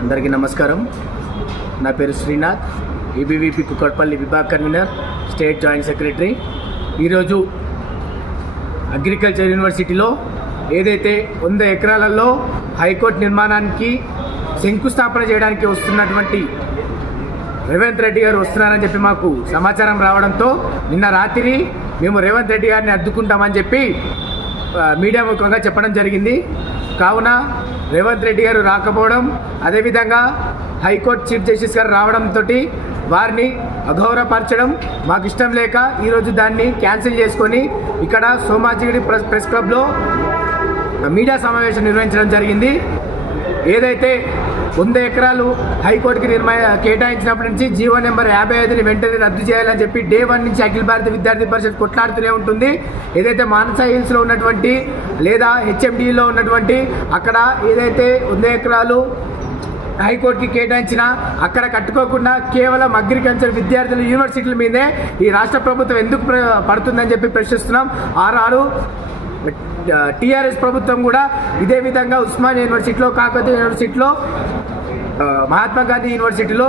అందరికీ నమస్కారం. నా పేరు శ్రీనాథ్ ఈబీవీపీ కుక్కట్పల్లి విభాగ్ కన్వీనర్ స్టేట్ జాయింట్ సెక్రటరీ. ఈరోజు అగ్రికల్చర్ యూనివర్సిటీలో ఏదైతే వంద ఎకరాలలో హైకోర్టు నిర్మాణానికి శంకుస్థాపన చేయడానికి వస్తున్నటువంటి రేవంత్ రెడ్డి గారు వస్తున్నారని చెప్పి మాకు సమాచారం రావడంతో నిన్న రాత్రి మేము రేవంత్ రెడ్డి గారిని అద్దుకుంటామని చెప్పి మీడియా ముఖంగా చెప్పడం జరిగింది. కావున రేవంత్ రెడ్డి గారు రాకపోవడం అదేవిధంగా హైకోర్టు చీఫ్ జస్టిస్ గారు రావడంతో వారిని అగౌరవపరచడం మాకు ఇష్టం లేక ఈరోజు దాన్ని క్యాన్సిల్ చేసుకొని ఇక్కడ సోమాజిగిరి ప్రెస్ ప్రెస్ క్లబ్లో మీడియా సమావేశం నిర్వహించడం జరిగింది. ఏదైతే వంద ఎకరాలు హైకోర్టుకి నిర్మయ కేటాయించినప్పటి నుంచి జీవో నెంబర్ యాభై ఐదుని వెంటనే రద్దు చేయాలని చెప్పి డే వన్ నుంచి అఖిల భారత విద్యార్థి పరిషత్ కొట్లాడుతూనే ఉంటుంది. ఏదైతే మానస హిల్స్లో ఉన్నటువంటి లేదా హెచ్ఎండిలో ఉన్నటువంటి అక్కడ ఏదైతే వంద ఎకరాలు హైకోర్టుకి కేటాయించిన అక్కడ కట్టుకోకుండా కేవలం అగ్రికల్చర్ విద్యార్థుల యూనివర్సిటీల మీదే ఈ రాష్ట్ర ప్రభుత్వం ఎందుకు పడుతుందని చెప్పి ప్రశ్నిస్తున్నాం. ఆర్ఆరు టీఆర్ఎస్ ప్రభుత్వం కూడా ఇదే విధంగా ఉస్మాన్ యూనివర్సిటీలో కాకతీయ యూనివర్సిటీలో మహాత్మా గాంధీ యూనివర్సిటీలో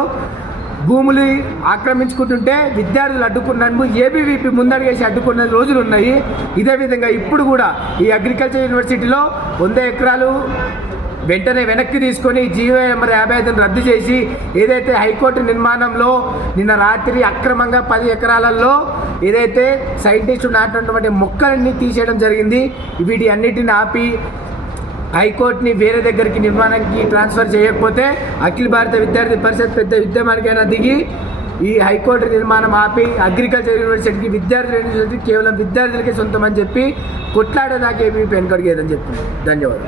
భూములు ఆక్రమించుకుంటుంటే విద్యార్థులు అడ్డుకున్నందుకు ఏబీవీపీ ముందడిగేసి అడ్డుకున్న రోజులు ఉన్నాయి. ఇదే విధంగా ఇప్పుడు కూడా ఈ అగ్రికల్చర్ యూనివర్సిటీలో వంద ఎకరాలు వెంటనే వెనక్కి తీసుకొని జీవో నెంబర్ యాభై ఐదును రద్దు చేసి ఏదైతే హైకోర్టు నిర్మాణంలో నిన్న రాత్రి అక్రమంగా పది ఎకరాలలో ఏదైతే సైంటిస్టులు నాటినటువంటి మొక్కలన్నీ తీసేయడం జరిగింది వీటి అన్నిటిని ఆపి హైకోర్టుని వేరే దగ్గరికి నిర్మాణానికి ట్రాన్స్ఫర్ చేయకపోతే అఖిల భారత విద్యార్థి పరిషత్ పెద్ద ఉద్యమానికైనా దిగి ఈ హైకోర్టు నిర్మాణం ఆపి అగ్రికల్చర్ యూనివర్సిటీకి విద్యార్థుల యూనివర్సిటీ కేవలం విద్యార్థులకే సొంతం అని చెప్పి కొట్లాడేదాకా ఏమీ వెనుకడిగేదని చెప్తున్నాను ధన్యవాదాలు.